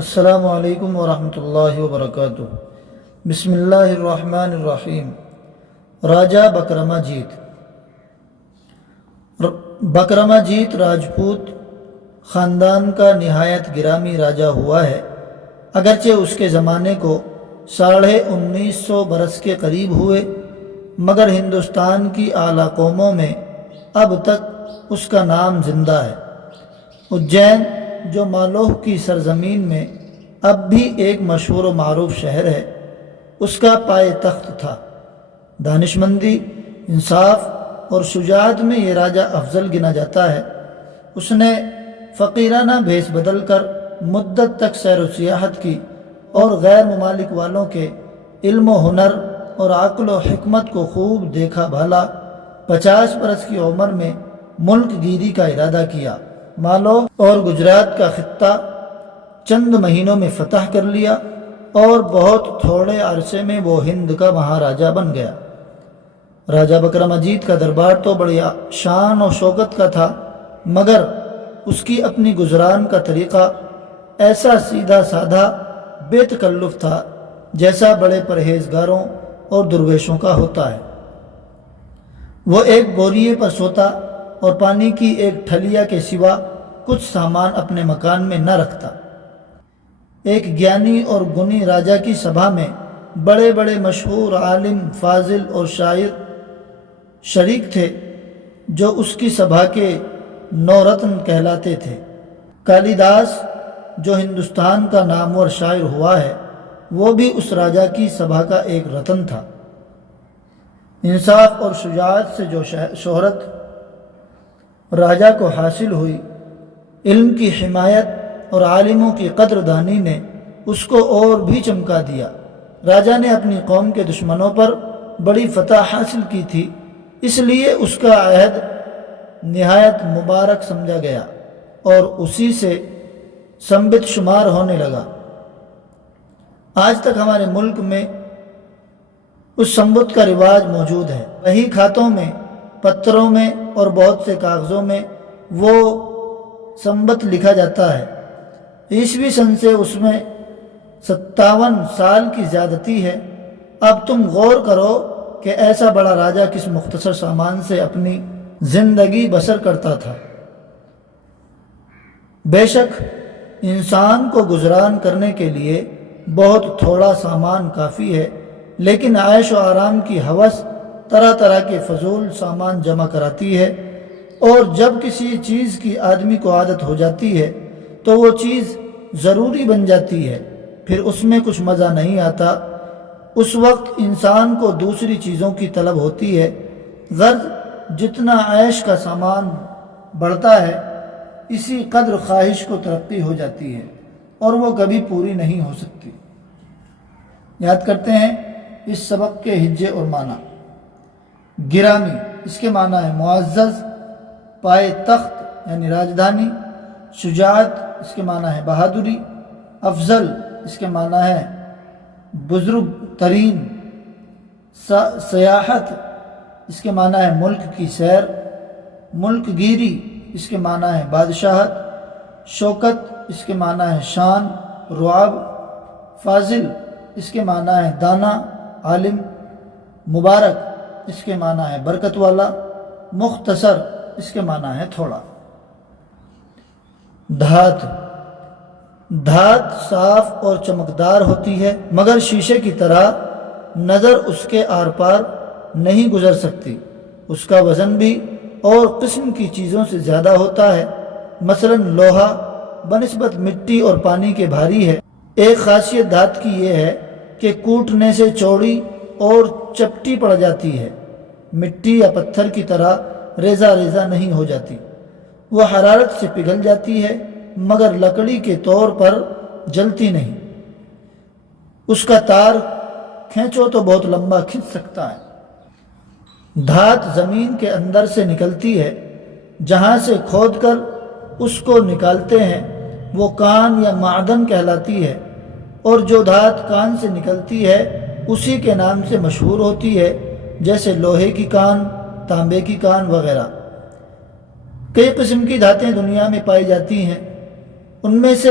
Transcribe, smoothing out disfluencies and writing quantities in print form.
السلام علیکم ورحمۃ اللہ وبرکاتہ۔ بسم اللہ الرحمن الرحیم۔ راجہ بکرماجیت۔ بکرماجیت راجپوت خاندان کا نہایت گرامی راجہ ہوا ہے، اگرچہ اس کے زمانے کو 1950 برس کے قریب ہوئے، مگر ہندوستان کی اعلیٰ قوموں میں اب تک اس کا نام زندہ ہے۔ اجین جو مالوہ کی سرزمین میں اب بھی ایک مشہور و معروف شہر ہے، اس کا پائے تخت تھا۔ دانشمندی، انصاف اور شجاعت میں یہ راجہ افضل گنا جاتا ہے۔ اس نے فقیرانہ بھیس بدل کر مدت تک سیر و سیاحت کی اور غیر ممالک والوں کے علم و ہنر اور عقل و حکمت کو خوب دیکھا بھالا۔ 50 برس کی عمر میں ملک گیری کا ارادہ کیا، مالوہ اور گجرات کا خطہ چند مہینوں میں فتح کر لیا اور بہت تھوڑے عرصے میں وہ ہند کا مہاراجہ بن گیا۔ راجہ بکرماجیت کا دربار تو بڑی شان و شوکت کا تھا، مگر اس کی اپنی گزران کا طریقہ ایسا سیدھا سادھا بے تکلف تھا جیسا بڑے پرہیزگاروں اور درویشوں کا ہوتا ہے۔ وہ ایک بوریے پر سوتا اور پانی کی ایک ٹھلیا کے سوا کچھ سامان اپنے مکان میں نہ رکھتا۔ ایک گیانی اور گنی راجہ کی سبھا میں بڑے بڑے مشہور عالم، فاضل اور شاعر شریک تھے، جو اس کی سبھا کے نورتن کہلاتے تھے۔ کالی داس جو ہندوستان کا نامور شاعر ہوا ہے، وہ بھی اس راجہ کی سبھا کا ایک رتن تھا۔ انصاف اور شجاعت سے جو شہرت راجہ کو حاصل ہوئی، علم کی حمایت اور عالموں کی قدر دانی نے اس کو اور بھی چمکا دیا۔ راجہ نے اپنی قوم کے دشمنوں پر بڑی فتح حاصل کی تھی، اس لیے اس کا عہد نہایت مبارک سمجھا گیا اور اسی سے سنبت شمار ہونے لگا۔ آج تک ہمارے ملک میں اس سنبت کا رواج موجود ہے۔ وہی کھاتوں میں، پتھروں میں اور بہت سے کاغذوں میں وہ سنبت لکھا جاتا ہے۔ عیسوی سن سے اس میں 57 سال کی زیادتی ہے۔ اب تم غور کرو کہ ایسا بڑا راجہ کس مختصر سامان سے اپنی زندگی بسر کرتا تھا۔ بے شک انسان کو گزران کرنے کے لیے بہت تھوڑا سامان کافی ہے، لیکن عیش و آرام کی ہوس طرح طرح کے فضول سامان جمع کراتی ہے، اور جب کسی چیز کی آدمی کو عادت ہو جاتی ہے تو وہ چیز ضروری بن جاتی ہے، پھر اس میں کچھ مزہ نہیں آتا۔ اس وقت انسان کو دوسری چیزوں کی طلب ہوتی ہے۔ غرض جتنا عیش کا سامان بڑھتا ہے، اسی قدر خواہش کو ترقی ہو جاتی ہے اور وہ کبھی پوری نہیں ہو سکتی۔ یاد کرتے ہیں اس سبق کے ہجے اور معنی۔ گرامی اس کے معنی ہے معزز، پائے تخت یعنی راجدھانی۔ شجاعت اس کے معنی ہے بہادری۔ افضل اس کے معنی ہے بزرگ ترین۔ سیاحت اس کے معنی ہے ملک کی سیر۔ ملک گیری اس کے معنی ہے بادشاہت۔ شوکت اس کے معنی ہے شان، رعب۔ فاضل اس کے معنی ہے دانا، عالم۔ مبارک اس کے معنی ہے برکت والا۔ مختصر اس کے معنی ہے تھوڑا۔ دھات صاف اور چمکدار ہوتی ہے، مگر شیشے کی طرح نظر اس کے آر پار نہیں گزر سکتی۔ اس کا وزن بھی اور قسم کی چیزوں سے زیادہ ہوتا ہے۔ مثلا لوہا بنسبت مٹی اور پانی کے بھاری ہے۔ ایک خاصیت دھات کی یہ ہے کہ کوٹنے سے چوڑی اور چپٹی پڑ جاتی ہے، مٹی یا پتھر کی طرح ریزہ ریزہ نہیں ہو جاتی۔ وہ حرارت سے پگھل جاتی ہے، مگر لکڑی کے طور پر جلتی نہیں۔ اس کا تار کھینچو تو بہت لمبا کھنچ سکتا ہے۔ دھات زمین کے اندر سے نکلتی ہے، جہاں سے کھود کر اس کو نکالتے ہیں وہ کان یا معدن کہلاتی ہے، اور جو دھات کان سے نکلتی ہے اسی کے نام سے مشہور ہوتی ہے، جیسے لوہے کی کان، تانبے کی کان وغیرہ۔ کئی قسم کی دھاتیں دنیا میں پائی جاتی ہیں، ان میں سے